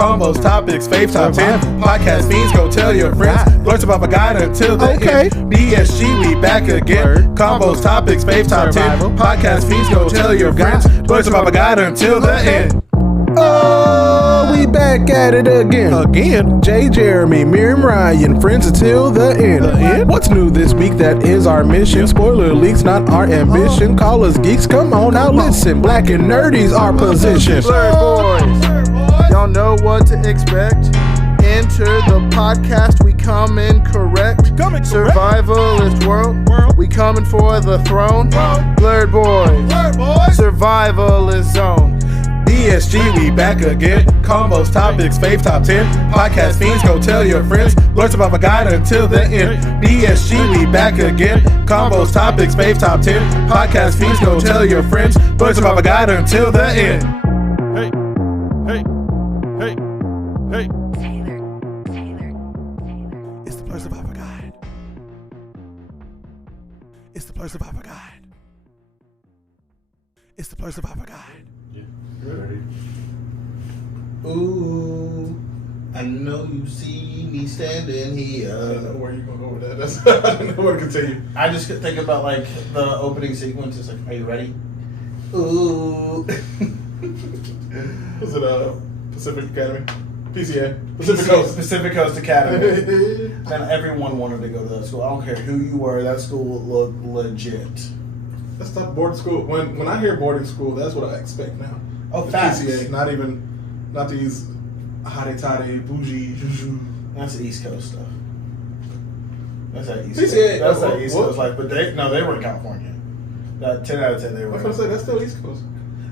Combos, topics, fave top 10. Podcast fiends, go tell your friends. Blurts about a guide until the end. BSG, we back again. Combos, topics, fave top 10. Podcast fiends, go tell your friends. Blurts about a guide until the end. Oh, we back at it again. Jade, Jeremy, Miriam, Ryan, friends until the end. What's new this week? That is our mission. Spoiler leaks, not our ambition. Call us geeks, come on now listen. Black and nerdy's our position. Blurred boys, y'all know what to expect. Enter the podcast, we come in correct. Survivalist world, we coming for the throne. Blurred boys, survivalist zone. BSG, we back again. Combos, topics, fave top 10. Podcast fiends, go tell your friends. Blurts about a guide until the end. BSG, we back again. Combos, topics, fave top 10. Podcast fiends, go tell your friends. Blurts about a guide until the end. Hey, hey, hey, hey. Taylor. It's the Blurts about a guide. It's the Blurts about a guide. It's the Blurts about a guide. Ready? Ooh, I know you see me standing here. I don't know where you're gonna go with that. I don't know where to continue. I just could think about like the opening sequence. It's like, are you ready? Ooh. Was it Pacific Academy? PCA. Pacific Coast Academy. And everyone wanted to go to that school. I don't care who you were. That school looked legit. That's not boarding school. When I hear boarding school, that's what I expect now. Oh, The facts. PCA, not these hotty-totty, bougie, juju. That's the East Coast stuff. That's that East PCA, Coast. That's that East what? Coast life. But they were in California. 10 out of 10 they I were. was gonna say that's still East Coast.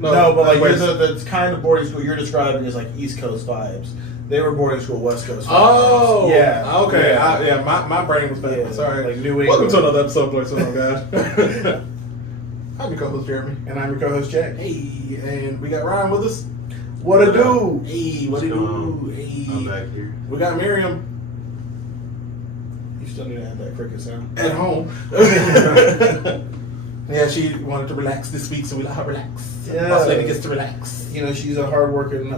No, but like wait. the kind of boarding school you're describing is like East Coast vibes. They were boarding school West Coast vibes. Oh, yeah. Okay, Yeah. my brain was bad. Yeah, Sorry. like New Welcome England. to another episode, Blurts. Oh God. I'm your co-host Jeremy. And I'm your co-host Jay. Hey, and we got Ryan with us. What a do? Hey, what do you do? Hey, I'm back here. we got Miriam You still need to add that cricket sound. at home. Yeah, she wanted to relax this week, so we let her relax. Yeah. Boss lady gets to relax. You know, she's a hardworking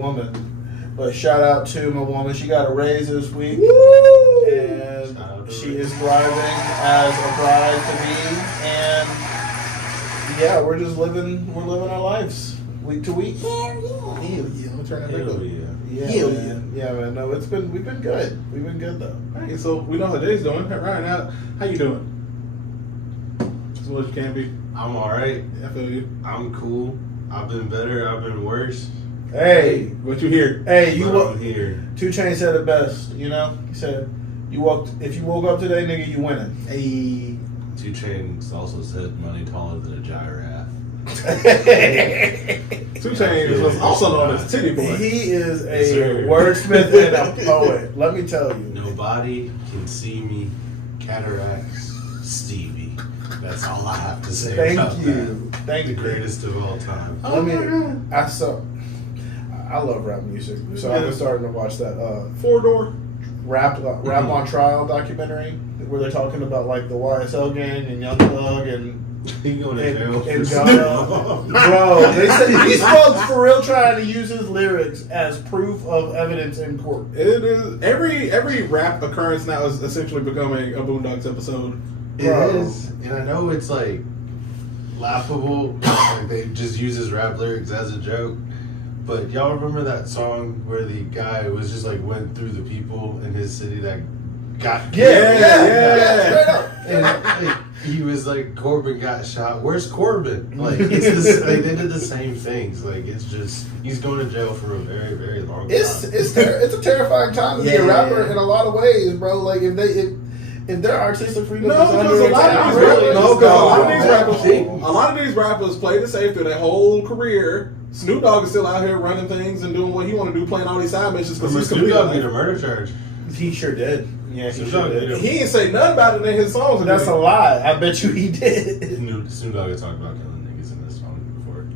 woman. But shout out to my woman. She got a raise this week. Woo! And Shout out to she her. is thriving as a bride to be. And yeah, we're living our lives week to week. Hell yeah. Let me turn that back Hell up. yeah. Yeah, Hell man. Yeah, man. No, we've been good. We've been good though. Hey, so we know how Jay's doing. Hey, Ryan, how you doing? As well as you can be. I'm alright. I feel you. I'm cool. I've been better. I've been worse. Hey, What you hear? hey, you But I'm here. 2 Chainz said it best. You know, he said, if you woke up today, nigga, you winning. Hey. 2 Chainz also said money taller than a giraffe. 2 Chainz was also known as Titty Boy. He is Yes, a sir. wordsmith and a poet. Let me tell you. Nobody can see me. Cataracts. Stevie. That's all I have to say Thank about you. that. Thank The you. greatest of all time. Oh Let my me. God. I love rap music, so I've been starting to watch that 4-door. rap on trial documentary where they're talking about like the YSL gang and Young Thug and He going to jail for and something. bro, they said these folks for real trying to use his lyrics as proof of evidence in court. It is every rap occurrence now is essentially becoming a Boondocks episode. It is, and I know it's like laughable. Like they just use his rap lyrics as a joke. But y'all remember that song where the guy was just like went through the people in his city that got Yeah. and like, he was like Corbin got shot. Where's Corbin? Like it's this, like they did the same things. Like it's just he's going to jail for a very very long time. It's a terrifying time to be a rapper in a lot of ways, bro. Like if their artistic freedom No, is because under a lot attack, of these rappers, no, a lot of these rappers played it safe through their whole career. Snoop Dogg is still out here running things and doing what he want to do, playing all these side missions because he's Snoop Dogg completely. beat a murder charge. He sure did. Yeah, he Snoop sure Dogg did. did. He ain't say nothing about it in his songs. That's a lie. I bet you he did. Snoop Dogg had talked about killing niggas in this song before.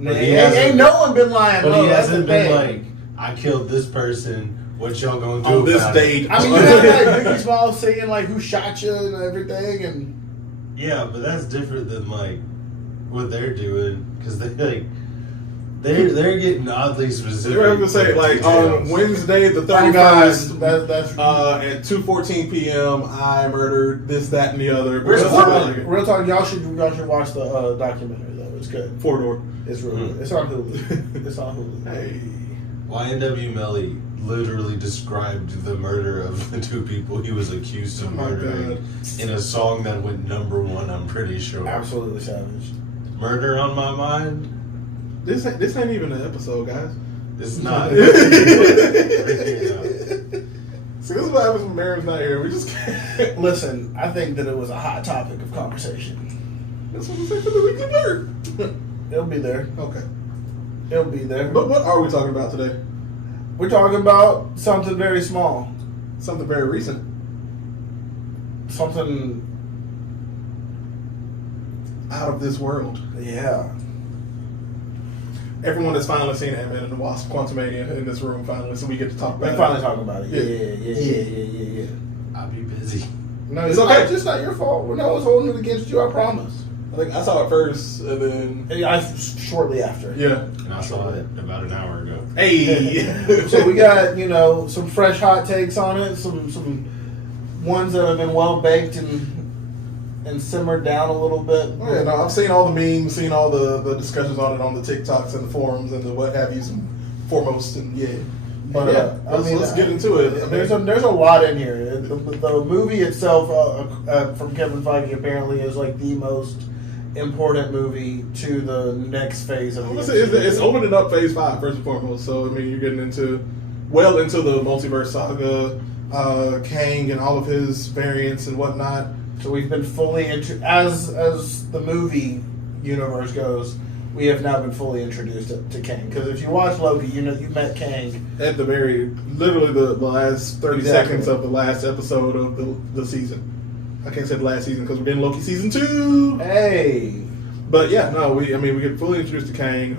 Man, he hasn't- ain't no one been lying. But no, he that's hasn't the been thing. like, I killed this person. What y'all gonna do on this about date. I mean, you have like Biggie Smalls saying like who shot you and everything, and Yeah, but that's different than like what they're doing because they They're getting oddly specific. They were going to say, like, on details. Wednesday the Oh, God. 31st, That's at 2:14 p.m., I murdered this, that, and the other. real talk. Y'all should watch the documentary though. It's good. 4-door. It's real good. It's on Hulu. It's on Hulu. Hey. YNW Melly literally described the murder of the two people he was accused of Oh my murdering in a song that went #1, I'm pretty sure. Absolutely savage. Murder on My Mind? This ain't even an episode, guys. It's not. See, this is what happens when Miriam's not here. We just can't. Listen, I think that it was a hot topic of conversation. That's what we say for the weekly blurb. It'll be there. Okay. It'll be there. But what are we talking about today? We're talking about something very small. Something very recent. Something, Out of this world. yeah. Everyone that's finally seen Ant-Man and the Wasp: Quantumania in this room finally, so we get to talk about We're it. finally talking about it. Yeah. Yeah. I'll be busy. No, It's okay. It's not your fault. No one's holding it against you, I promise. I think I saw it first, and then Shortly after. yeah. And I saw it about an hour ago. Hey. So we got, some fresh hot takes on it, some ones that have been well baked and simmered down a little bit. Oh, yeah, no, I've seen all the memes, seen all the discussions on it on the TikToks and the forums and the what have you, and foremost, and yeah. But let's get into it. I mean, There's a lot in here. The movie itself from Kevin Feige apparently is like the most important movie to the next phase of the it's opening up Phase 5 first and foremost. So I mean, you're getting into the multiverse saga, Kang and all of his variants and whatnot. So we've been fully as the movie universe goes, we have now been fully introduced to Kang. Because if you watch Loki, you met Kang At the literally the last 30 Exactly. seconds of the last episode of the season. I can't say the last season because we're getting Loki season 2. Hey. But yeah, no, we get fully introduced to Kang,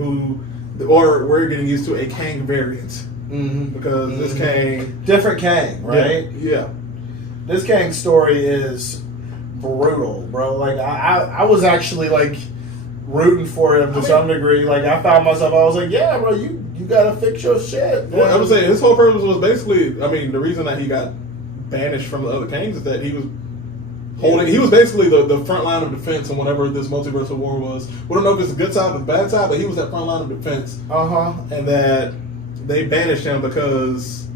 we're getting used to a Kang variant because this Kang, Different Kang, right? Yeah. This Kang story is brutal, bro. Like I was actually like rooting for him to some degree. Like I found myself, I was like, yeah, bro, you gotta fix your shit. Well, I would say his whole purpose was basically, I mean, the reason that he got banished from the other Kangs is that he was basically the front line of defense in whatever this multiversal war was. We don't know if it's the good side or the bad side, but he was that front line of defense. And that they banished him because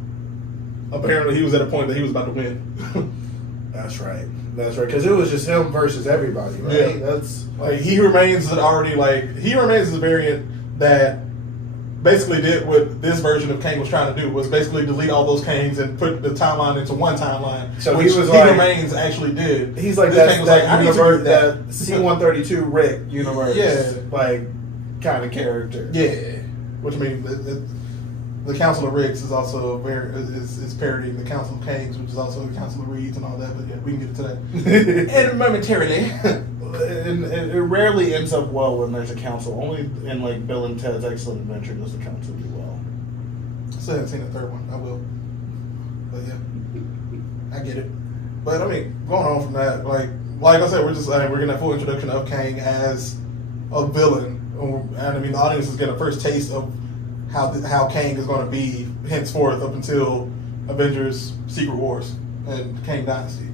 apparently he was at a point that he was about to win. That's right. Because it was just him versus everybody, right? Yeah. That's Like he remains a variant that basically did what this version of Kang was trying to do, was basically delete all those Kangs and put the timeline into one timeline. So which he was like- remains actually did. he's like This that, Kang was that I need to universe, do that C-132 Rick universe, Yeah. like kind of character. Yeah, which I mean, the Council of Ricks is also is parodying the Council of Kangs, which is also the Council of Reeds and all that. But yeah, we can get to that and momentarily. And it rarely ends up well when there's a council. Only in like Bill and Ted's Excellent Adventure does the council do well. Still haven't seen the third one. I will. But yeah, I get it. But I mean, going on from that, like I said, we're getting a full introduction of Kang as a villain, and I mean, the audience is getting a first taste of how Kang is going to be henceforth up until Avengers: Secret Wars and Kang Dynasty.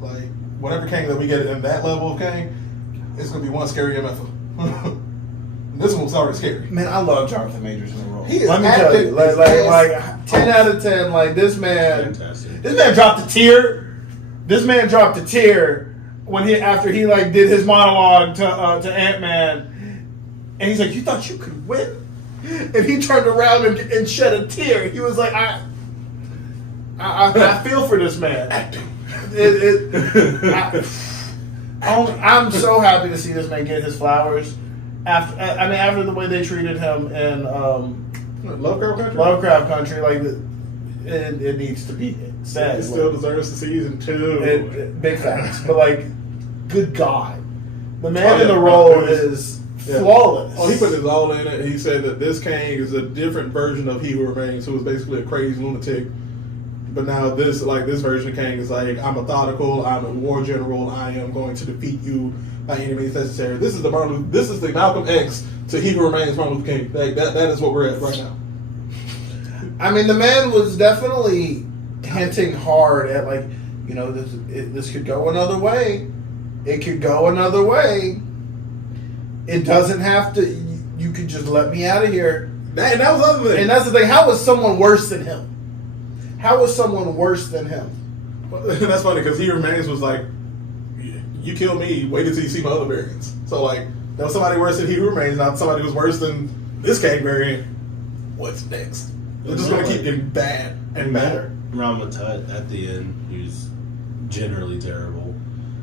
Like whatever Kang that we get in that level of Kang, it's going to be one scary MF. This one was already scary. Man, I love Jonathan Majors in the role. He is Let me tell acting you, his like ass 10 out of 10. Like this man, Fantastic. this man dropped a tear. This man dropped a tear when after he like did his monologue to Ant-Man, and he's like, "You thought you could win?" And he turned around and shed a tear. He was like, "I feel for this man." Acting. I'm so happy to see this man get his flowers. After the way they treated him in Lovecraft Country. Lovecraft Country, like it needs to be said. He still deserves the season 2. Big facts, but like, good God, the man in the yeah. role is flawless. Oh, he put his all in it. He said that this Kang is a different version of He Who Remains, who was basically a crazy lunatic But now this version of Kang is like, I'm methodical, I'm a war general, I am going to defeat you by any means necessary. This is the Malcolm X to He Who Remains Martin Luther King. That is what we're at right now. I mean, the man was definitely hinting hard at like, you know, this could go another way. It could go another way. It doesn't have to. You could just let me out of here. That was the other thing. And that's the thing. How was someone worse than him? How was someone worse than him? That's funny because He Remains was like, you kill me, wait until you see my other variants. So like, there was somebody worse than He Who Remains, not somebody who's worse than this Kang variant. What's next? They're just gonna keep getting bad and badder. Ramatut at the end, he was generally terrible.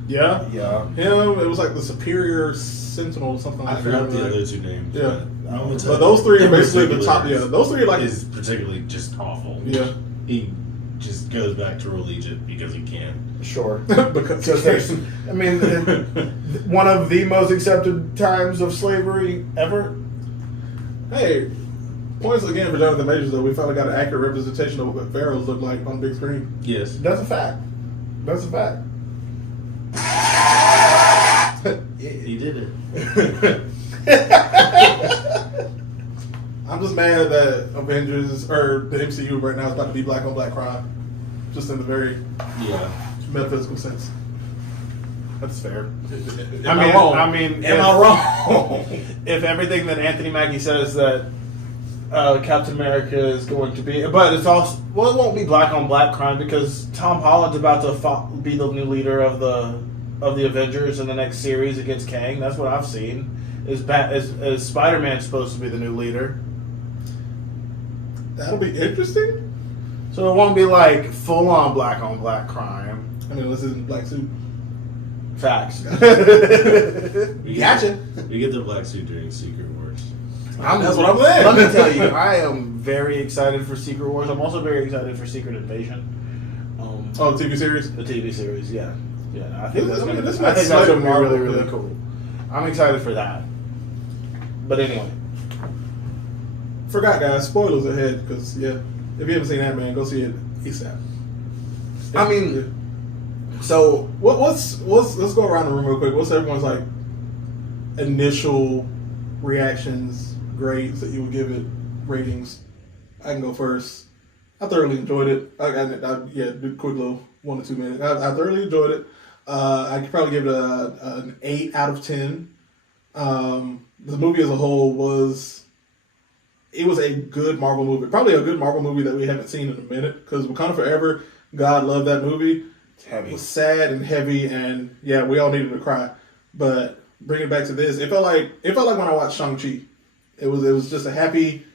Yeah. Yeah. Him, it was like the Superior Sentinel or something like I that. forgot the other two names. Yeah. Ramatut But those three are in basically the particular top. Yeah, those three are like. is particularly just awful. Yeah. He just goes back to rule Egypt because he can. Sure. because there's, I mean, one of the most accepted times of slavery ever. Hey, points again for Jonathan Majors though. We finally got an accurate representation of what pharaohs look like on the big screen. Yes. That's a fact. That's a fact. He did it. I'm just mad that Avengers or the MCU right now is about to be black on black crime, just in the very metaphysical sense. That's fair. Am I wrong? Am I wrong? If everything that Anthony Mackie says that Captain America is going to be, but it's also it won't be black on black crime because Tom Holland's about to be the new leader of the Avengers in the next series against Kang. That's what I've seen. Is Spider-Man supposed to be the new leader? That'll be interesting. So it won't be like full on black crime. I mean, unless it's in a black suit. Facts. We Gotcha. We get the black suit during Secret Wars. That's what I'm saying. Let me tell you, I am very excited for Secret Wars. I'm also very excited for Secret Invasion. Oh, the TV series? The TV series, yeah. I think that's going to be Marvel, really, really cool. I'm excited for that. But anyway. Forgot, guys. Spoilers ahead, because, if you haven't seen that, man, go see it ASAP. I mean, so let's go around the room real quick. What's everyone's, like, initial reactions, grades that you would give it, ratings? I can go first. I thoroughly enjoyed it. Do a quick little 1 to 2 minutes. I thoroughly enjoyed it. I could probably give it an 8 out of 10. The movie as a whole was a good Marvel movie. Probably a good Marvel movie that we haven't seen in a minute. Because Wakanda Forever, God loved that movie. It's heavy. It was sad and heavy, and we all needed to cry. But bringing it back to this, it felt like when I watched Shang-Chi. It was just a happy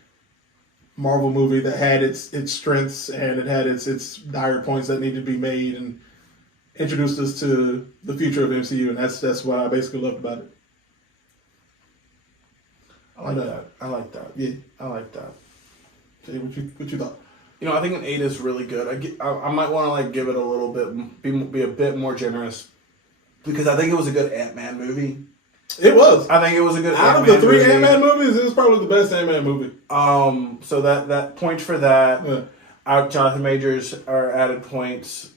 Marvel movie that had its strengths and it had its dire points that needed to be made and introduced us to the future of MCU, and that's what I basically loved about it. I like that. Yeah. I like that. Jay, what you thought? I think an 8 is really good. I might want to give it a little bit, be a bit more generous, because I think it was a good Ant-Man movie. It was. I think it was a good out Ant-Man of the 3 movie. Ant-Man movies, it was probably the best Ant-Man movie. So that point for that. Yeah. Jonathan Majors are added points.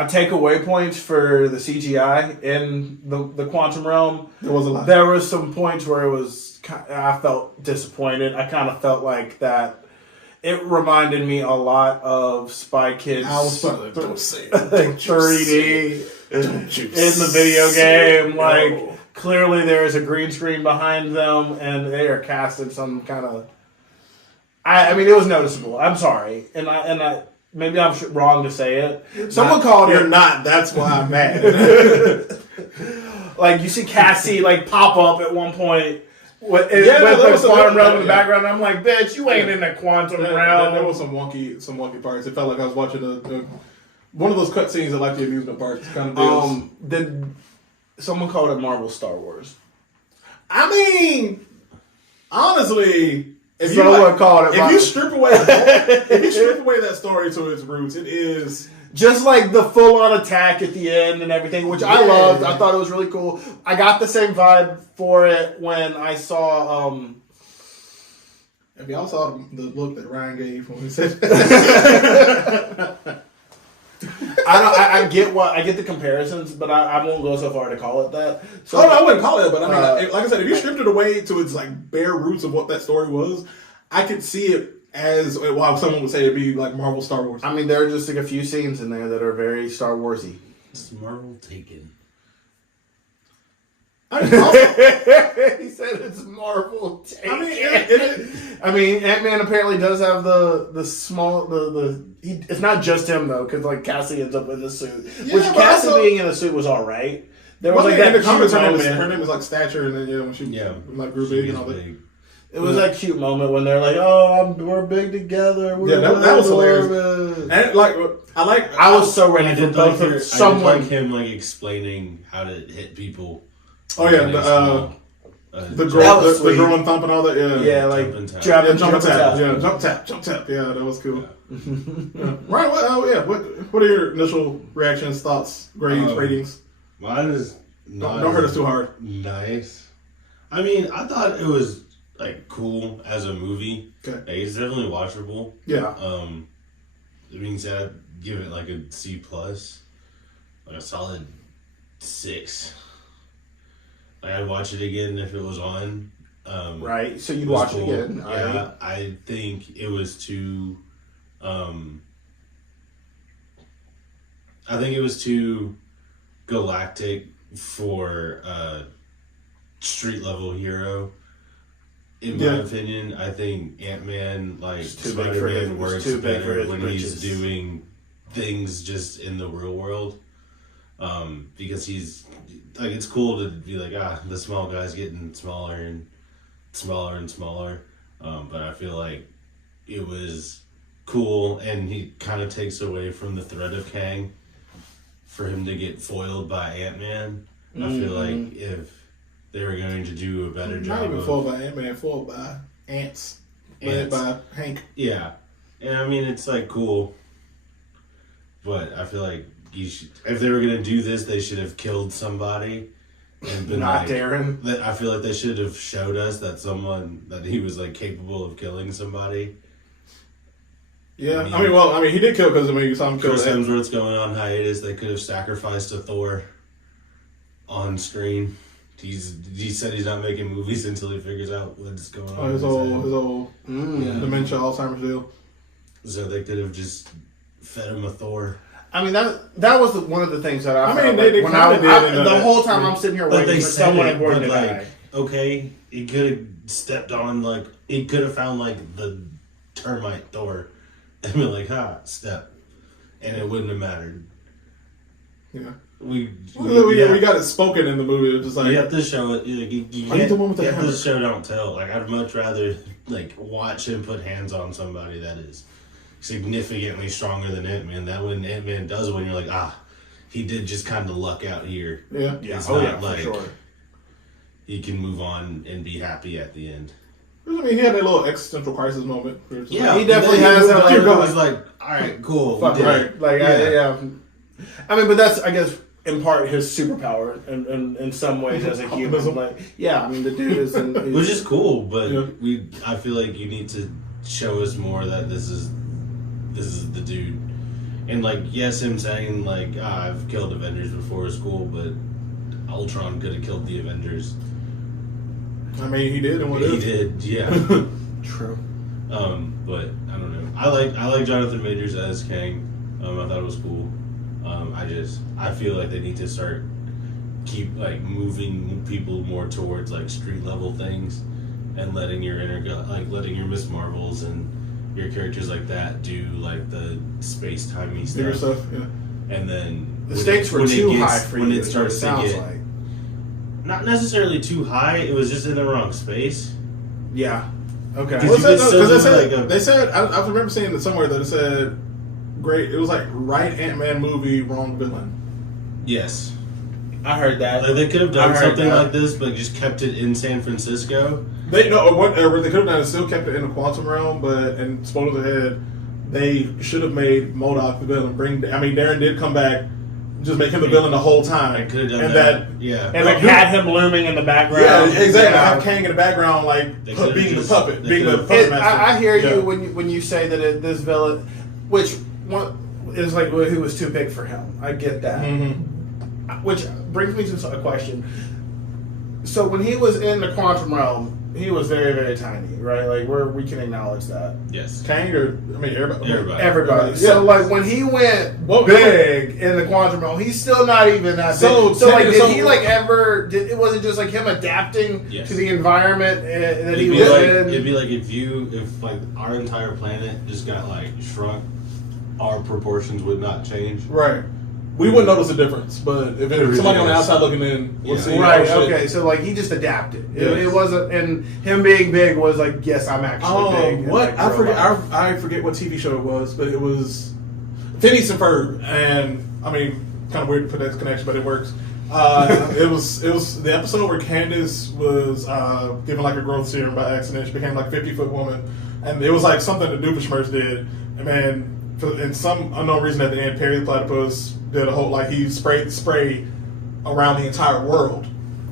I take away points for the CGI in the quantum realm. There was a lot. There was some points where I felt disappointed. I kind of felt like that. It reminded me a lot of Spy Kids. I was like, don't say it. 3D in the video game. Like, clearly there is a green screen behind them, and they are casted some kind of. I mean, it was noticeable. I'm sorry, and I maybe I'm wrong to say it. Someone called it. You're not. That's why I'm mad. Like, you see Cassie pop up at one point. With there was the quantum realm in the yeah. background, I'm like, bitch, you ain't in the quantum realm. There was some wonky parts. It felt like I was watching one of those cutscenes at the amusement parks kind of deals. Someone called it Marvel Star Wars. I mean, honestly, if you strip away that story to its roots, it is just like the full-on attack at the end and everything, which I loved. I thought it was really cool. I got the same vibe for it when I saw If y'all saw the look that Ryan gave when he said I get the comparisons, but I won't go so far to call it that. So I wouldn't call it, but I mean, like I said, if you stripped it away to its like bare roots of what that story was, I could see it as well. Someone would say it'd be like Marvel Star Wars. I mean, there are just like a few scenes in there that are very Star Warsy. It's Marvel taken. I mean, also, He said it's Marvel. I mean, it, I mean, Ant-Man apparently does have the small it's not just him though, because like Cassie ends up in the suit, Yeah, which but Cassie also- being in the suit was all right. There was well, like in that the comics, cute her moment. name is like Stature, and then when she like grew She big gets and all that. big. It was that cute moment when they're like, "Oh, we're big together." We're That was hilarious. hilarious. And like, I was so ready I for did both like of someone someone. like him like explaining how to hit people. Oh yeah, the girl, was the sweet. girl and thump and all that. Yeah, like Jump and tap. jump Yeah, and jump and tap. tap. Yeah, jump tap. Yeah, that was cool. Yeah. Ryan, what are your initial reactions, thoughts, grades, ratings? Mine is not Don't hurt us too hard. nice. I mean, I thought it was like cool as a movie. Okay. Like, it's definitely watchable. Yeah. That being said, I'd give it like a C plus, like a solid 6. Like I'd watch it again if it was on. Right, so It you'd was watch cool. it again. Yeah, Alright. I think it was too. I think it was too galactic for a street level hero. In my Yeah. opinion, I think Ant-Man, like It's too big for his- Spider-Man, it's works too big for better his when britches. he's doing things just in the real world. Because he's like, it's cool to be like, the small guy's getting smaller and smaller and smaller. But I feel like it was cool, and he kind of takes away from the threat of Kang for him to get foiled by Ant-Man. I feel like if they were going to do a better Not job even of fooled by Ant-Man, fooled by ants. Led Ants. by Hank. Yeah, and I mean it's like cool, but I feel like if they were gonna do this, they should have killed somebody and been Not like, Darren. I feel like they should have showed us that he was like capable of killing somebody. Yeah, I mean, he did kill because you saw him kill Chris the ant. Hemsworth's going on hiatus. They could have sacrificed a Thor on screen. He said he's not making movies until he figures out what's going on. Oh, his in old head. dementia, Alzheimer's deal. So they could have just fed him a Thor. I mean that was one of the things that I. I mean, felt they like when kinda did in the the- whole time I'm sitting here But waiting they for said someone it, important but to like, die. okay, he could have stepped on, like, he could have found, like, the termite Thor and been like, step. And it wouldn't have mattered. Yeah. We We got it spoken in the movie. It was just like, you have to show it. You Are you can't, the one with the you have hammer? to show, don't tell. Like, I'd much rather, like, watch him put hands on somebody that is significantly stronger than Ant-Man. That when Ant-Man does win, you're like, he did just kind of luck out here. yeah. It's Oh not yeah, like for sure. he can move on and be happy at the end. I mean, he had that little existential crisis moment. Where it's Yeah, he definitely has that, Like, like, it was like, all right, cool. Fuck we did right. it. Like Yeah. I mean, but that's I guess in part his superpower, and in some ways as a human. Optimism. Like I mean the dude is, Which is cool, but Yeah. I feel like you need to show us more that this is the dude. And like, yes, him saying like, I've killed Avengers before is cool, but Ultron could have killed the Avengers. I mean, he did, and what He if? did, yeah. true. But I don't know. I like Jonathan Majors as Kang. I thought it was cool. I feel like they need to keep like moving people more towards like street level things, and letting your letting your Miss Marvels and your characters like that do like the space timey Bigger stuff. stuff, yeah. And then The stakes were too high for when you. it starts to sounds get like. not necessarily too high. It was just in the wrong space. Yeah. Okay. Because Well, you could still do they said I remember seeing it somewhere that it said, great, it was like, right Ant-Man movie, wrong villain. Yes. I heard that. Like they could have I done heard something that. like this, but just kept it in San Francisco. What they could have done is still kept it in the quantum realm, and spoilers ahead, they should have made MODOK the villain. Darren did come back just make him the villain the whole time. I could have done and that. Yeah. And like had him looming in the background. Yeah, exactly. Yeah. Have Kang in the background, like They could've being just- the puppet, they being the could've- puppet master. I hear Yeah. you when you say that this villain, which one is like who was too big for him. I get that. Mhm. Which brings me to a question. So when he was in the quantum realm, he was very, very tiny, right? Like we can acknowledge that. Yes. Kang or I mean everybody. Everybody. Yeah. So like when he went big in the quantum realm, he's still not even that big. So, So like, did so- he like ever? It wasn't just like him adapting Yes. to the environment that he It'd was be like in. it'd be like if like our entire planet just got like shrunk, our proportions would not change. Right. We wouldn't notice the difference, but if Everything somebody on the else. outside looking in would Yeah. see. Right. oh, shit. Okay. So like he just adapted. Yes. It wasn't, and him being big was like, yes, I'm actually big. in, What like, I real forget. life. I forget what TV show it was, but it was Phineas and Ferb, and I mean, kind of weird to put that connection, but it works. It was the episode where Candace was given like a growth serum by accident. She became like a 50-foot woman, and it was like something the Doofenshmirtz did. And man, in some unknown reason at the end, Perry the Platypus did a whole like he sprayed spray around the entire world,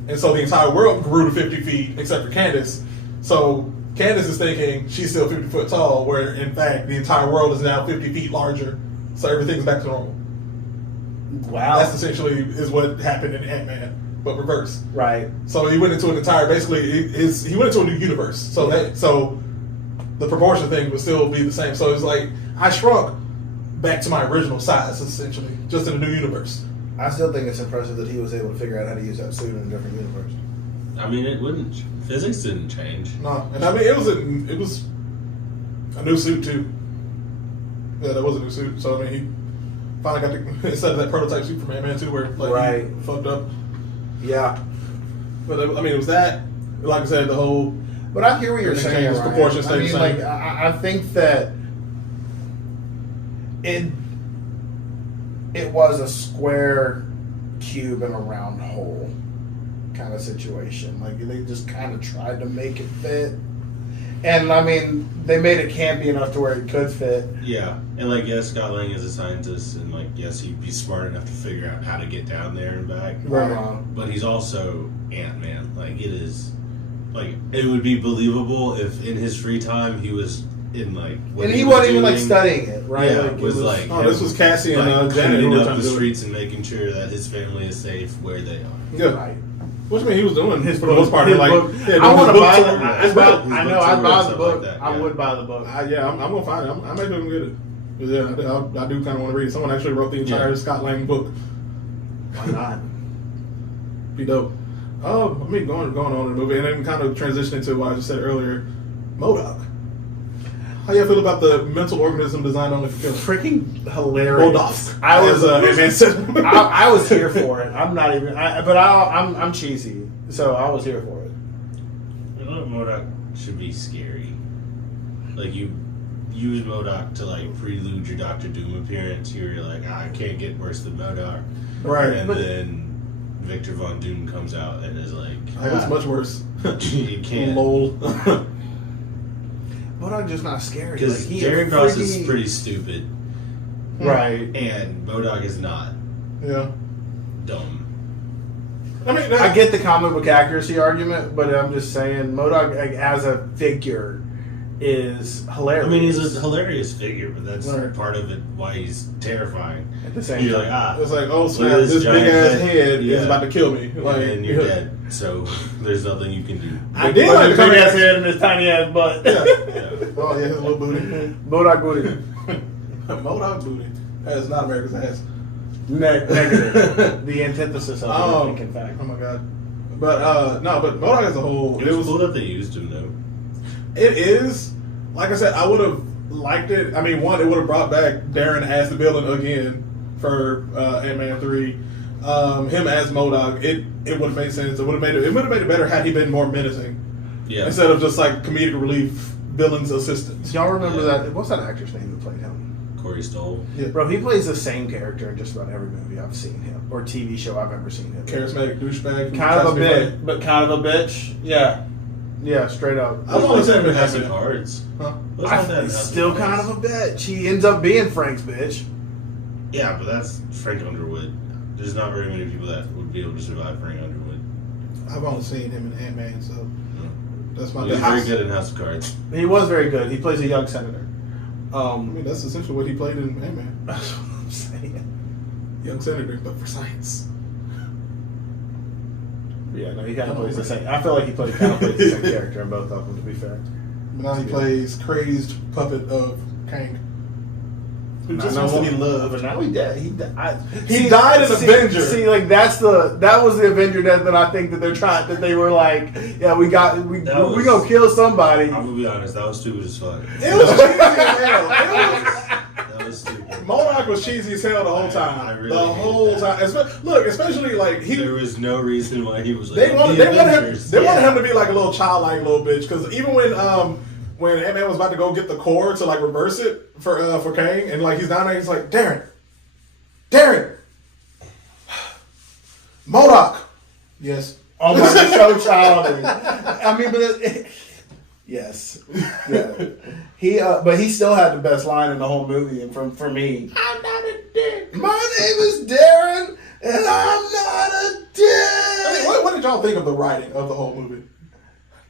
and so the entire world grew to 50 feet except for Candace. So Candace is thinking she's still 50 foot tall, where in fact the entire world is now 50 feet larger. So everything's back to normal. Wow. That's essentially is what happened in Ant-Man, but reverse. Right. So he went into an entire basically he went into a new universe. So so the proportion thing would still be the same. So it's like I shrunk back to my original size essentially, just in a new universe. I still think it's impressive that he was able to figure out how to use that suit in a different universe. I mean, it wouldn't. Physics didn't change. No, and I mean it was a new suit too. Yeah, that was a new suit. So I mean he finally got the instead of that prototype suit from Ant-Man 2 where like Right. he fucked up. Yeah. But I mean it was that. Like I said, the whole. But I hear what you're Everything saying. changes, Ryan. proportions I stay the mean, same. like I think that it was a square cube in a round hole kind of situation. Like they just kind of tried to make it fit, and I mean they made it campy enough to where it could fit. Yeah, and like yes, Scott Lang is a scientist, and like yes, he'd be smart enough to figure out how to get down there and back. Right. But he's also Ant-Man. Like it is, like it would be believable if in his free time he was in like. What And he was wasn't even like doing. studying it, right? Yeah, like, it was like Oh, this was Cassie and like, Janet who cleaning were up trying the to do it. streets and making sure that his family is safe where they are. Yeah. Right. What you mean he was doing His for the most part? his Like, book. yeah, I want to doing buy his the. book tour. I His know. book I'd tour buy and the stuff book. like that, I yeah. would buy the book. Yeah, I'm gonna find it. I may even get it. 'Cause, yeah, I do kind of want to read it. Someone actually wrote the entire Yeah. Scott Lang book. Why not? Be dope. Oh, I mean, going on in the movie, and then kind of transitioning to what I just said earlier, MODOK. How you feel about the mental organism designed only for killing? Freaking hilarious. MODOK. I was. Ant-Man said. I was here for it. I'm not even. I'm cheesy, so I was here for it. You know, MODOK should be scary. Like you use MODOK to like prelude your Doctor Doom appearance. You're like, I can't get worse than MODOK. Right. And But- then Victor Von Doom comes out and is like, It's much worse. you can't. Lol. But I'm just not scary. Because Like, he Jerry a Cross is freaking- pretty stupid, right. and MODOK is not Yeah. dumb. I mean, I get the comic book accuracy argument, but I'm just saying, MODOK like, as a figure is hilarious. I mean, he's a hilarious figure, but that's Right. part of it why he's terrifying. at the same You're time. like, It's like, oh look snap, at this big giant ass head Yeah. is about to kill me. Like, and you're dead, so there's nothing you can do. I did like the big comic ass head and his tiny ass butt. Yeah. Yeah. Oh yeah, his little booty. MODOK booty. MODOK booty. That is not America's ass. Negative. The antithesis of Oh. it, I think, in fact. Oh my god. But no, but MODOK as a whole, It was cool that they used him though. It is. Like I said, I would have liked it. I mean, one, it would have brought back Darren as the villain again for Ant-Man 3. Him as MODOK, it would have made sense. It would have made it better had he been more menacing Yeah. instead of just like comedic relief villain's assistant. Y'all remember that? What's that actor's name that played him? Corey Stoll. Bro, he plays the same character in just about every movie I've seen him, or TV show I've ever seen him. Charismatic douchebag. who Kind tries of a to be bit, funny. but kind of a bitch. Yeah. Yeah, straight up. I was only saying it House of happened. Cards. Huh? What's that in He's House of still Cards? kind of a bitch. He ends up being Frank's bitch. Yeah, but that's Frank Underwood. there's not very many people that would be able to survive Frank Underwood. I've only seen him in Ant-Man, so that's my He's best. very good in House of Cards. He was very good. He plays a young senator. I mean, that's essentially what he played in Ant-Man. That's what I'm saying. Young senator, but for science. Yeah, no, he kind of plays the same. I feel like he kind of plays the same character in both of them. To be fair. Now he plays crazed puppet of Kang. Who just I wants to know, be loved. But now he dead. He died in Avenger. See, like that was the Avenger that I think that they were like, yeah, we gonna kill somebody. I'm gonna be honest, that was stupid as fuck. It was cheesy as hell. That was stupid. MODOK was cheesy as hell the whole time. I really the hate whole that. time. Look, especially like There was no reason why he was like. They wanted Avengers. him to be like a little childlike little bitch, because even when Ant-Man was about to go get the core to like reverse it for Kang, and like he's down there, he's like, Darren, MODOK. Yes. Oh my god, so childish. I mean, but yes, yeah. But he still had the best line in the whole movie, and for me, I'm not a dick. My name is Darren, and I'm not a dick. I mean, what did y'all think of the writing of the whole movie?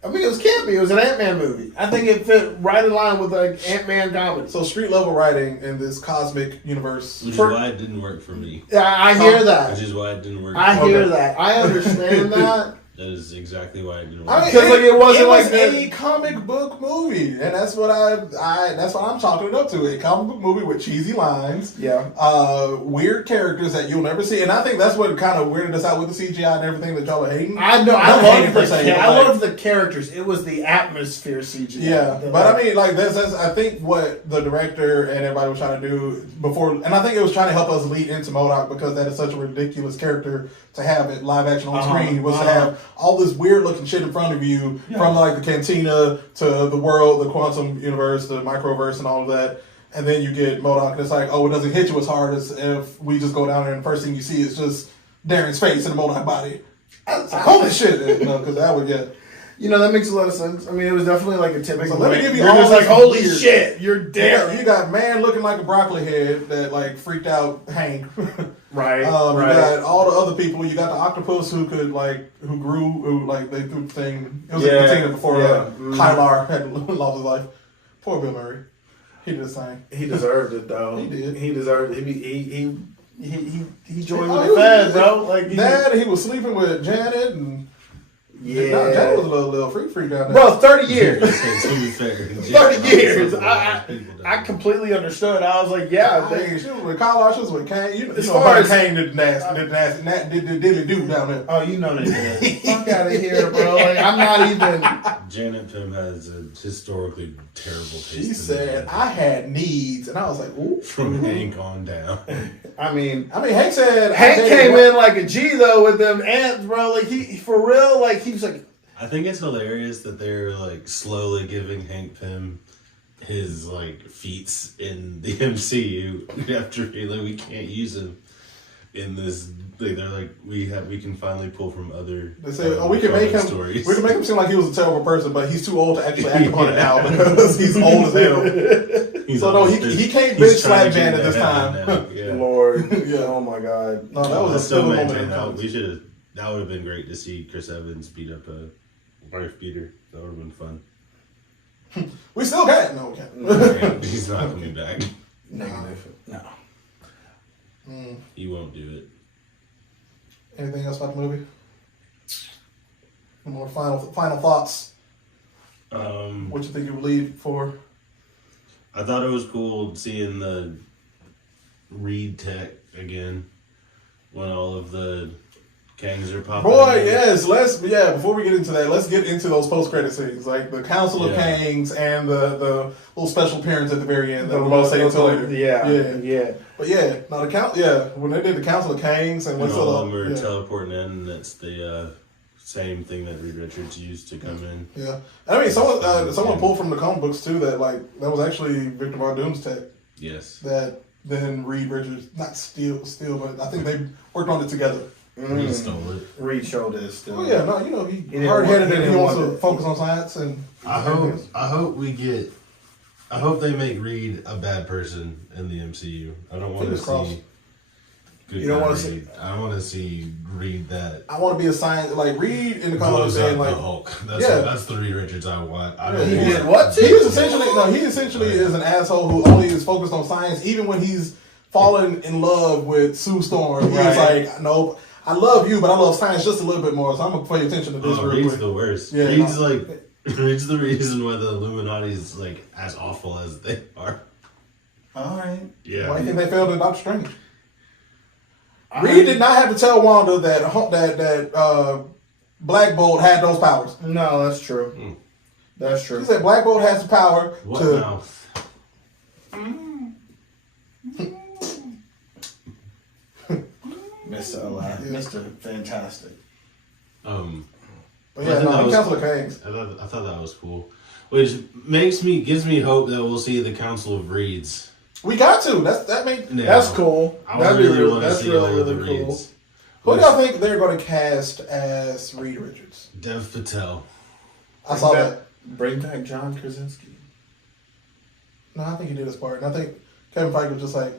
I mean, it was campy. It was an Ant-Man movie. I think it fit right in line with like Ant-Man comedy. So street level writing in this cosmic universe. Which is why it didn't work for me. I hear that. Which is why it didn't work. I hear that. I understand that. That is exactly why it didn't work. I mean, Because, like, it wasn't was like a comic book movie, and that's what that's what I'm chalking it up to. A comic book movie with cheesy lines, Yeah. weird characters that you'll never see, and I think that's what kind of weirded us out with the CGI and everything that y'all are hating. I know. Not hating per se, but I like- love the characters. It was the atmosphere CGI. Yeah, but I mean, like that's I think what the director and everybody was trying to do before, and I think it was trying to help us lead into MODOK, because that is such a ridiculous character to have it live action on screen, was to have all this weird looking shit in front of you, from like the cantina to the world, the quantum universe, the microverse, and all of that. And then you get MODOK, and it's like, oh, it doesn't hit you as hard as if we just go down there and the first thing you see is just Darren's face in the MODOK body. I was like, holy shit, because that would get. You know, that makes a lot of sense. I mean, it was definitely like a typical. So let me way. give you You're all just like, this holy weird- shit, you're You Darren. got man looking like a broccoli head that like freaked out Hank. Right. You got all the other people. You got the octopus who grew, they threw the thing. It was Yeah, a container before yeah. Kylar had lost his life. Poor Bill Murray. He did the same. He deserved it though. He did. He deserved it. He joined Oh, with he the was- feds, bro. Like he was sleeping with Janet, and yeah. Janet was a little freak down there. Bro, 30 years. To be fair, 30 years. I completely understood. I was like, yeah. She was with Kylar. She was with Kane. You As know, far as- Kane did the nasty diddly do down there. Oh, you know they did. Fuck out of here, bro. Like, I'm not even. Janet Pym has a historically terrible taste. She in said, the I had needs, and I was like, ooh. from Hank on down. I mean, Hank said Hank came in like a G though with them ants, bro. Like he for real. Like he was like, I think it's hilarious that they're like slowly giving Hank Pym his like feats in the MCU after like we can't use him in this. They're like we can finally pull from other. They said, we can make him. stories. We can make him seem like he was a terrible person, but he's too old to actually act upon it now because he's old as hell. He's So no, almost- he can't he's bitch trying slap to get Janet this that time. now, yeah. Lord, Yeah. oh my god. No, that was a still silver moment maintain in that. comics. We should have. That would have been great to see Chris Evans beat up a wife beater. That would have been fun. We still got it. No, we can't. He's not coming back. Negative. No. He won't do it. Anything else about the movie? Any more final thoughts? What you think it would lead for? I thought it was cool seeing the Reed tech again when all of the Kangs are popping. Boy, yes. Before we get into that, let's get into those post-credit scenes, like the Council of Yeah. Kangs and the little special appearance at the very end. That The we won't say until later. Yeah. But yeah, now when they did the Council of Kangs and And what's all of them were yeah. teleporting in, and that's the same thing that Reed Richards used to come in. Yeah, I mean, someone pulled from the comic books too that that was actually Victor Von Doom's tech Yes. that then Reed Richards not steal, but I think they worked on it together. Reed stole it. Reed showed this. Oh yeah, no, he didn't hard-headed want- and he he didn't wants want to it. focus on science and. I hope they make Reed a bad person in the MCU. I don't want to Fingers crossed. see. Good You don't guy want to see. Reed. I want to see Reed that. I want to be a science like Reed in the comics Blows saying up like the Hulk. That's the Reed Richards I want. I Yeah, don't he want. did what? He essentially is an asshole who only is focused on science, even when he's fallen in love with Sue Storm. He's like, nope, I love you, but I love science just a little bit more. So I'm gonna pay attention to this real Reed's quick. the worst. Yeah, Reed's Reed's the reason why the Illuminati is like as awful as they are. All right. Yeah. Why do you think they failed in Doctor Strange? Reed did not have to tell Wanda that Black Bolt had those powers. No, that's true. That's true. He said Black Bolt has the power What to. now? Mr. Fantastic. But I yeah, think that he was canceled cool. the Kangs. I thought that was cool, which gives me hope that we'll see the Council of Reeds. We got to. That's cool. I That'd be really want to that's see really all of the really cool. Reeds. Who do y'all think they're going to cast as Reed Richards? Dev Patel. I saw that. Bring back John Krasinski. No, I think he did his part. And I think Kevin Feige was just like,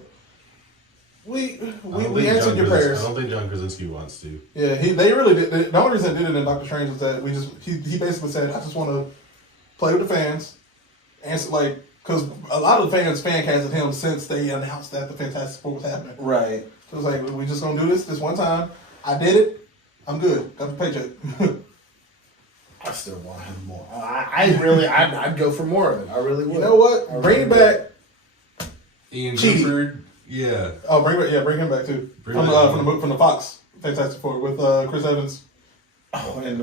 we I don't think answered John your Krasinski- prayers. I don't think John Krasinski wants to. Yeah, they really did. The only reason they did it in Doctor Strange was that he basically said, I just want to play with the fans. Answer because a lot of the fans fan casted him since they announced that the Fantastic Four was happening. Right. So it was like, we just gonna do this one time. I did it. I'm good. Got the paycheck. I still want him more. I'd go for more of it. I really would. You know what? Bring it back. Ian Cheaty. Clifford. Yeah. Oh, bring him back too. Bring From him back. from the Fox Fantastic Four with Chris Evans. Oh, and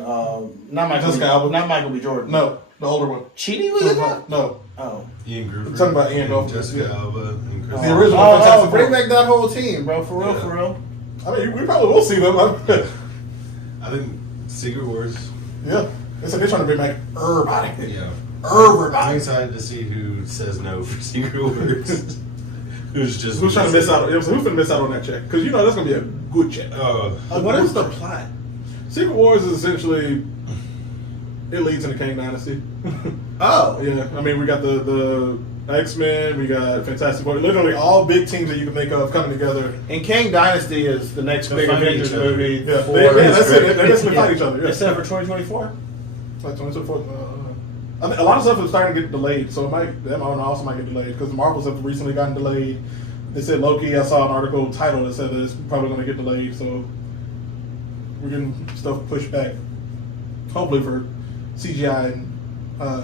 not Michael. Jessica Alba. Not Michael B. Jordan. No, the older one. Cheaty was in that. No, Oh. Ian Griffith. I'm talking about Ian and Griffith, Jessica yeah. Alba and Chris. The original Oh, Fantastic bring Four. back that whole team, bro. For real, Yeah. for real. I mean, we probably will see them. I think Secret Wars. Yeah, they said they're trying to bring back everybody. Yeah. I'm Everybody. excited to see who says no for Secret Wars. Who's Who's trying to miss out? Who's going to miss out on that check? Because you know that's going to be a good check. What is the plot? Secret Wars is essentially it leads into Kang Dynasty. Oh. Yeah, I mean we got the X-Men, we got Fantastic Four, literally all big teams that you can think of coming together. And Kang Dynasty is the next They're big fighting Avengers each other. movie. Yeah, for that's it. They basically fight each other. Yeah. It's set for 2024. Like 2024. I mean, a lot of stuff is starting to get delayed, so that also might get delayed because the Marvels have recently gotten delayed. They said Loki. I saw an article title that said that it's probably going to get delayed, so we're getting stuff pushed back. Hopefully for CGI and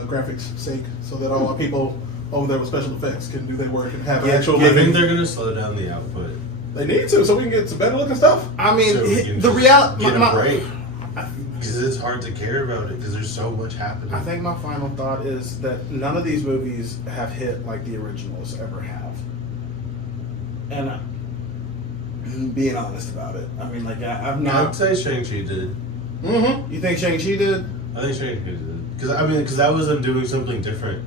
graphics' sake, so that all our people over there with special effects can do their work and have actual I think living. they're gonna slow down the output. They need to, so we can get some better looking stuff. I mean, So we can the just reality. get a break. Because it's hard to care about it because there's so much happening. I think my final thought is that none of these movies have hit like the originals ever have. And being honest about it, I mean, like I've I would not. say Shang-Chi did. Mm-hmm. You think Shang-Chi did? I think Shang-Chi did. Because that was them doing something different,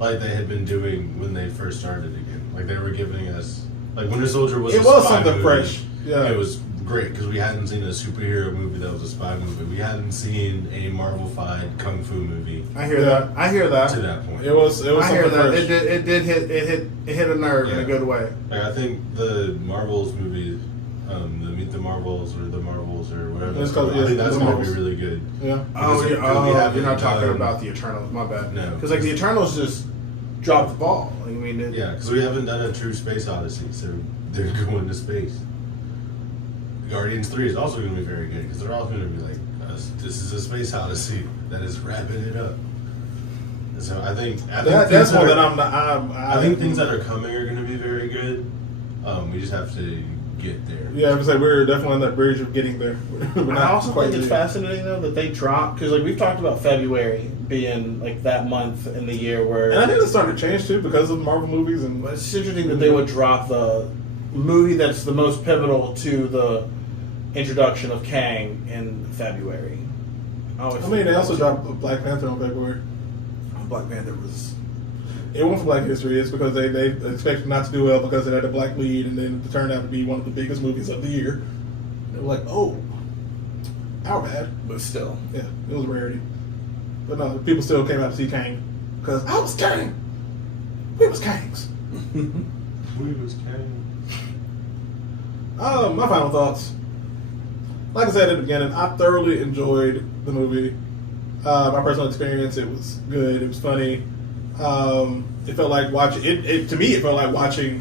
like they had been doing when they first started again. Like they were giving us, like Winter Soldier was. It a was spy something movie. fresh. Yeah. It was great because we hadn't seen a superhero movie that was a spy movie. We hadn't seen a Marvel-fied kung fu movie I hear Yeah. that. I hear that. to that point. It was I hear something that. fresh. It did hit a nerve in a Yeah. good way. Like, I think the Marvels movie, the Meet the Marvels or the Marvels or whatever. It's called- I think yeah, that's The going to be Marvels. really good. Yeah. Oh, Because you're, we haven't you're not talking done- about the Eternals. My bad. No. Because like the Eternals just dropped the ball. Like, I mean, Yeah, because we haven't done a true space odyssey, so they're going to space. Guardians 3 is also going to be very good because they're all going to be like, this is a space odyssey that is wrapping it up. And so I think That's things one that that are- I'm. I think things that are coming are going to be very good. We just have to get there. Yeah, I would say we're definitely on that bridge of getting there. We're I not also quite think it's there. fascinating though that they dropped because like we've talked about February being like that month in the year where And I think it's starting to change too because of Marvel movies and. it's interesting that they would drop the movie that's the most pivotal to the introduction of Kang in February. I mean, they also dropped Black Panther on February. Black Panther was. It wasn't for Black History. It's because they expected not to do well because it had a black lead, and then it turned out to be one of the biggest movies of the year. They were like, "Oh, our bad," But still, yeah, it was a rarity. But no, people still came out to see Kang because I was Kang. We was Kangs. We was Kang. My final thoughts. Like I said at the beginning, I thoroughly enjoyed the movie. My personal experience, it was good. It was funny. It felt like watching it. To me, it felt like watching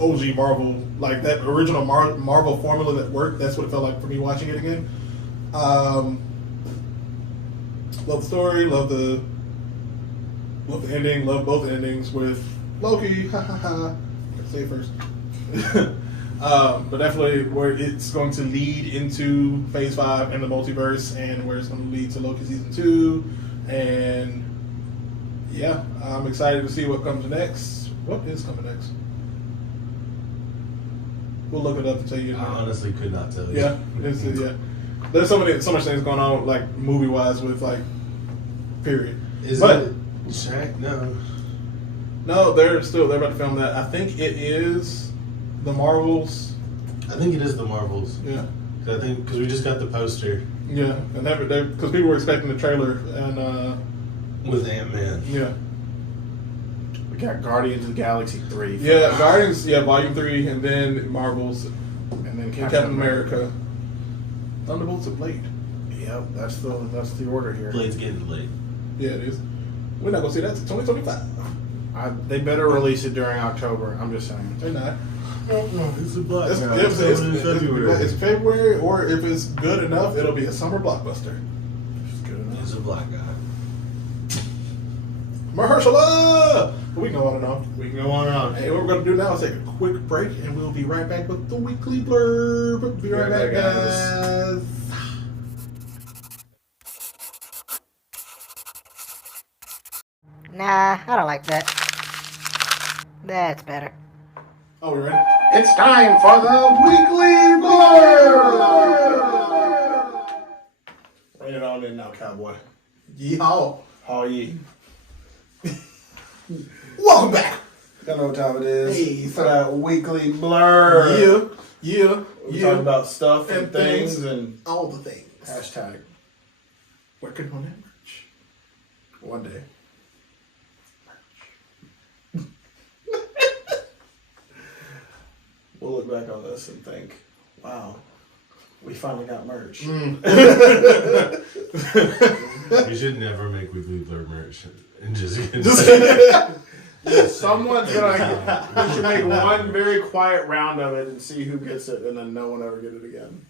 OG Marvel, like that original Marvel formula that worked. That's what it felt like for me watching it again. Love the story. Love the ending. Love both endings with Loki. Ha ha ha. Say it first. But definitely where it's going to lead into Phase 5 and the multiverse, and where it's going to lead to Loki Season 2. And yeah, I'm excited to see what comes next. What is coming next? We'll look it up and tell you. I honestly could not tell you. Yeah, yeah. There's so much things going on, like movie wise, with like period. Is but it Shaq? no, they're about to film that. I think it is the Marvels. I think it is the Marvels. Yeah. I think because we just got the poster. Yeah, and because people were expecting the trailer, and with Ant-Man. yeah. We got Guardians of the Galaxy 3. Yeah, Guardians, Volume 3, and then Marvels, And then Captain America. Thunderbolts of Blade. Yep, that's the order here. Blade's getting delayed. Yeah, it is. We're not going to see that until 2025. They better release it during October. I'm just saying. They're not. It's a black. It's February, or if it's good enough, it'll be a summer blockbuster. It's good enough. He's a black guy. Mahershala! We can go on and on. We can go on and on. Hey, what we're going to do now is take a quick break, and we'll be right back with the weekly blurb. Be right back, guys. Nah, I don't like that. That's better. Oh, we ready? It's time for the weekly blurb. Bring it on in now, cowboy. Yeehaw. Haw ye. Welcome back. Y'all know what time it is. Hey, for that weekly blur. Yeah. We talk about stuff and things and all the things. hashtag Working on that merch. one day. We'll look back on this and think, wow, we finally got merch. We should never make weekly blur merch and just Someone's gonna. We should make one very quiet round of it and see who gets it, and then no one ever get it again.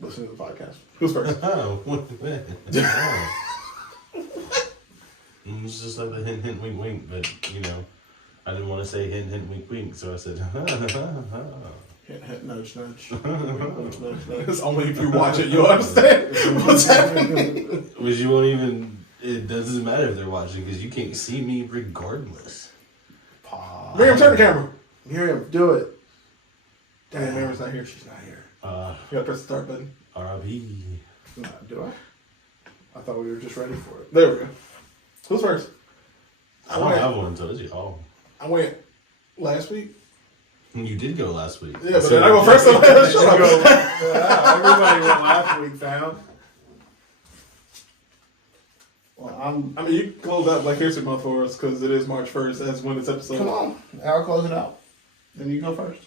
Listen to the podcast. Who's first? Oh, it's just like the hint, hint, wink, wink. But you know, I didn't want to say hint, hint, wink, wink, so I said, Hint, hint, nudge, nudge. Nudge, nudge, nudge. It's only if you watch it you'll understand what's happening. Which you won't even. It doesn't matter if they're watching because you can't see me regardless. Miriam, turn the camera. Miriam, do it. Dang, Miriam's not here. She's not here. You gotta press the start button. R.I.P. No, do I? I thought we were just ready for it. There we go. Who's first? I don't have one, told you. Oh. I went last week. You did go last week. Yeah, but then I go first. Shut up. Everybody went last week, fam. Well, I mean, you can close out Black History Month for us because it is March 1st. That's when this episode. come on. I'll close it out. Then you go first.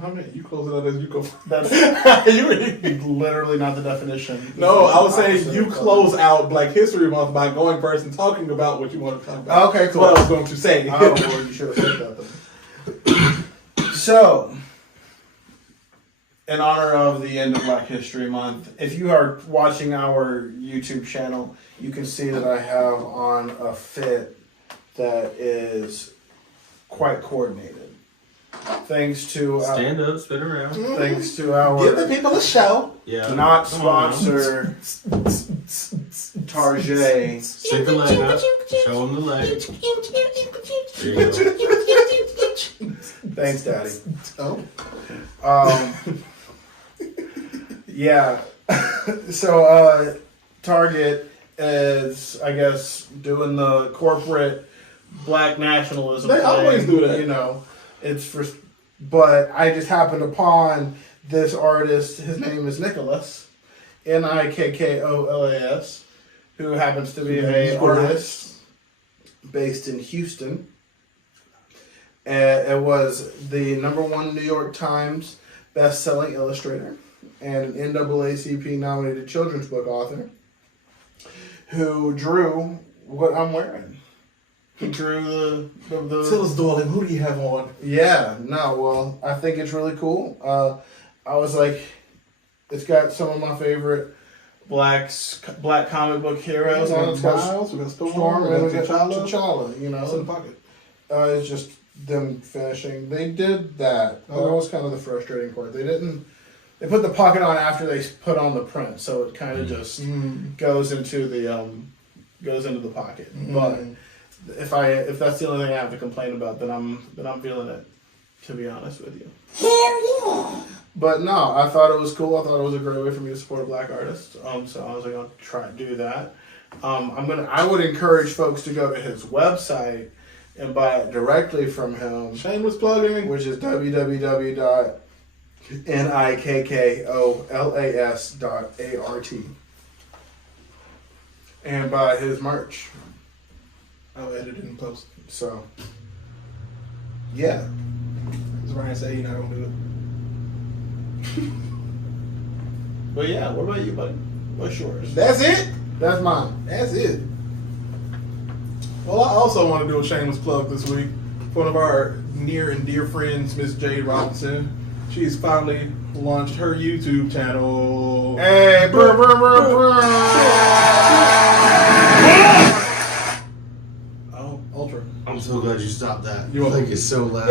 How many? You close it out as you go first. That's literally not the definition. No, I was saying you close out Black History Month by going first and talking about what you want to talk about. Okay, That's cool. what I was going to say. Oh, well, you should have said that then. So, in honor of the end of Black History Month, if you are watching our YouTube channel, you can see that I have on a fit that is quite coordinated. Thanks to Stand up, spin around. thanks to our Give the people a show. Yeah. not Come on. sponsor Tarjay. Stick the leg up. Show them the leg. There you go. Thanks, Daddy. Oh. Yeah. So Target is, I guess, doing the corporate black nationalism. They always do that. You know, it's for. But I just happened upon this artist. His name is Nicholas, Nikkolas, who happens to be an artist based in Houston. It was the #1 New York Times best-selling illustrator and an NAACP-nominated children's book author who drew what I'm wearing. He drew Tell the us, darling, who do you have on? Yeah, no, well, I think it's really cool. I was like, it's got some of my favorite black comic book heroes on It's it. got Miles, we got Storm, Storm we and got T'Challa. T'Challa, you What's in the know. pocket? It's just them finishing. They did that. That was kind of the frustrating part. They put the pocket on after they put on the print, so it kind of just goes into the pocket. But if that's the only thing I have to complain about, then I'm feeling it, to be honest with you. But no, I thought it was cool. I thought it was a great way for me to support a black artist. So I was like, I'll try to do that. I would encourage folks to go to his website and buy it directly from him, Shameless plugging. which is www.nikkolas.art, and buy his merch. I'll edit it in post. So, yeah. As Ryan said, you're not gonna do it. But yeah, what about you, buddy? What's yours? That's it. That's mine. That's it. Well, I also want to do a shameless plug this week for one of our near and dear friends, Miss Jade Robinson. She's finally launched her YouTube channel. Hey, brr, brr, brr, brr. Oh, Ultra. I'm so glad you stopped that. You want- Like it's so loud.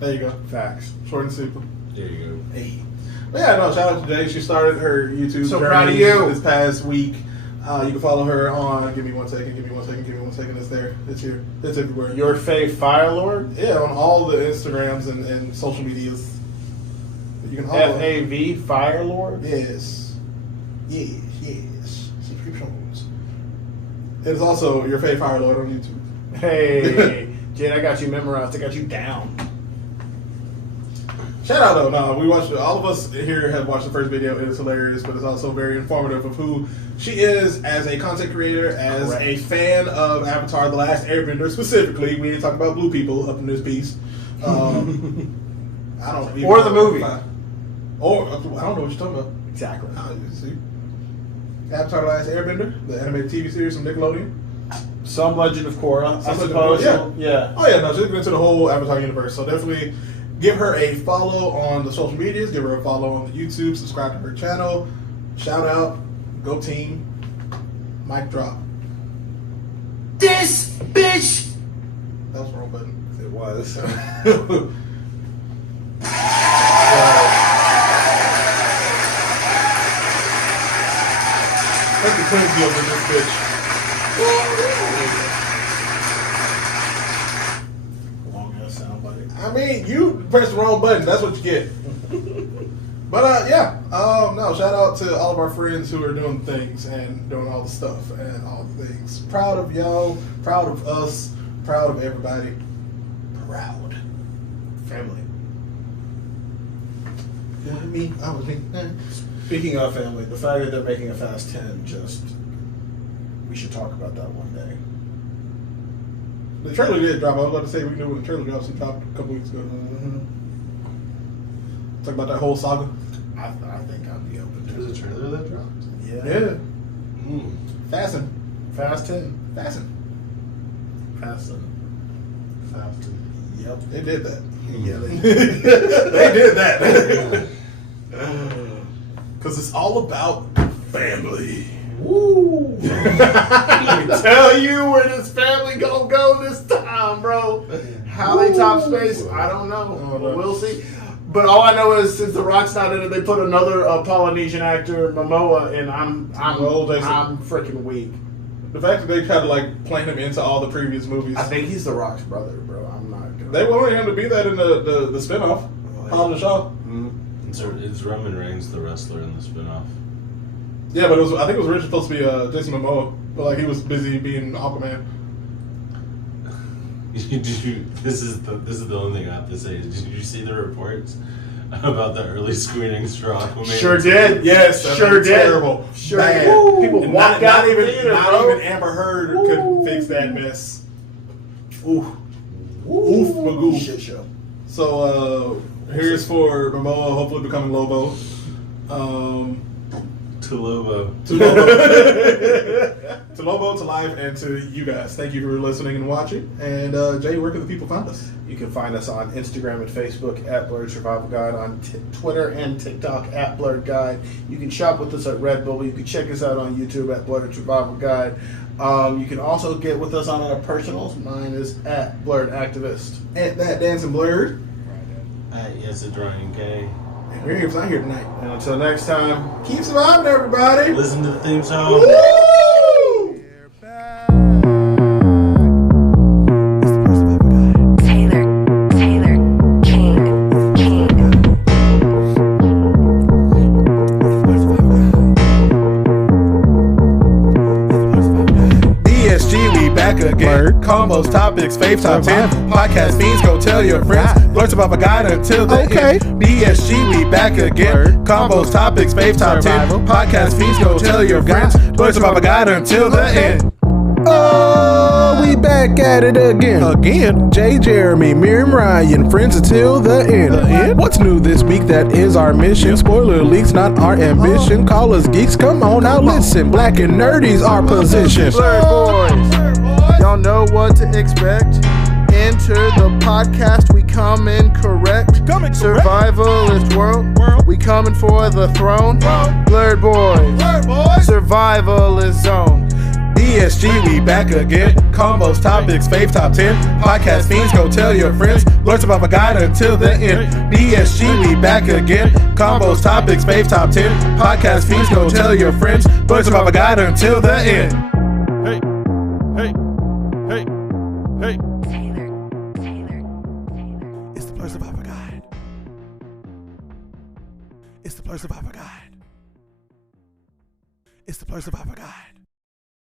There you go. Facts. Short and simple. There you Hey. But yeah, no, shout out to Jade. She started her YouTube So journey proud of you. this past week. You can follow her on give me one second. It's there. It's here. It's everywhere. Your fave Fire Lord? Yeah, on all the Instagrams and social medias. You can follow. FAV Fire Lord? Yes. Subscriptions. It is also your fave Fire Lord on YouTube. Hey, Jade, I got you memorized. I got you down. Shout out though, no, we watched. All of us here have watched the first video. It is hilarious, but it's also very informative of who she is as a content creator, as a fan of Avatar: The Last Airbender. Specifically, we didn't talk about blue people up in this piece. I don't. even Or the know movie. Or I don't know what you're talking about. Exactly. See, Avatar: The Last Airbender, the animated TV series from Nickelodeon. Some Legend of Korra, I Some Legend of suppose. Korra, Yeah. Oh yeah, no, she's into the whole Avatar universe. So definitely give her a follow on the social medias. Give her a follow on the YouTube. Subscribe to her channel. Shout out, go team. Mic drop. This bitch. That was the wrong button. It was. Let the twins be over this bitch. Long ass soundbite. I mean, you pressed the wrong button. That's what you get. But yeah, no, shout out to all of our friends who are doing things and doing all the stuff and all the things. Proud of y'all, proud of us, proud of everybody. Proud. Family. You know what I mean? I was thinking, Speaking of family, the fact that they're making a Fast 10, we should talk about that one day. the trailer did drop. I was about to say we knew when the trailer dropped. It dropped a couple weeks ago. Talk about that whole saga. I think I'd be open There's to a it. trailer that dropped. Yeah. Mm. Fasten. Fast 10. Fasten. Fast. Yep. They did that. Yeah, they They did that. Because it's all about family. Woo! Let me tell you where this family gonna go this time, bro. How they top space, I don't know. But we'll see. But all I know is since The Rock's not in it, they put another Polynesian actor, Momoa, and I'm freaking weak. The fact that they kind of like playing him into all the previous movies. I think he's The Rock's brother, bro. I'm not gonna. They wanted him to be that in the spinoff. Hobbs and Shaw. It's Roman Reigns, the wrestler, in the spinoff. Yeah, but I think it was originally supposed to be Jason Momoa, but like he was busy being Aquaman. This is the only thing I have to say. Did you see the reports about the early screenings for Aquaman. Sure did. Yes, Sure did. Terrible. Sure Bad. did. People And walked out of the theater, not bro. even Amber Heard could fix that mess. Oof. Oof, magoo. Shit show. So, here's for Momoa, hopefully becoming Lobo. To Lobo. To Lobo. To Lobo, to life, and to you guys. Thank you for listening and watching. And, Jay, where can the people find us? You can find us on Instagram and Facebook at Blurred Survival Guide, on Twitter and TikTok at Blurred Guide. You can shop with us at Redbubble. You can check us out on YouTube at Blurred Survival Guide. You can also get with us on our personals. Mine is at Blurred Activist. At that Dancing Blurred. Yes, it's Ryan K. And we're here here tonight. And until next time, Keep surviving, everybody. Listen to the theme song. Woo! Taylor King. BSG, we back again. Combos, topics, fave top 10. Podcast fiends, go tell your friends. Blurred Survival Guide until the Okay. end. BSG, we back again. Combos, topics, fave top 10. Podcast fiends, go tell your friends. Blurred Survival Guide until the end. Oh, we back at it again. Again? Jay, Jeremy, Miriam, Ryan, friends until the end. What's new this week? That is our mission. Spoiler leaks, not our ambition. Call us geeks, come on now listen. Black and nerdy's our position. Blurred boys, y'all know what to expect. Enter the podcast, we come in correct. Survivalist world, we coming for the throne. Blurred boys, survivalist zone. BSG, we back again. Combos, topics, fave top 10. Podcast fiends, go tell your friends. Blurred Survival Guide until the end. BSG, we back again. Combos, topics, fave top 10. Podcast fiends, go tell your friends. Blurred Survival Guide until the end. Taylor. It's the Blurred Survival Guide. It's the Blurred Survival Guide. It's the Blurred Survival Guide.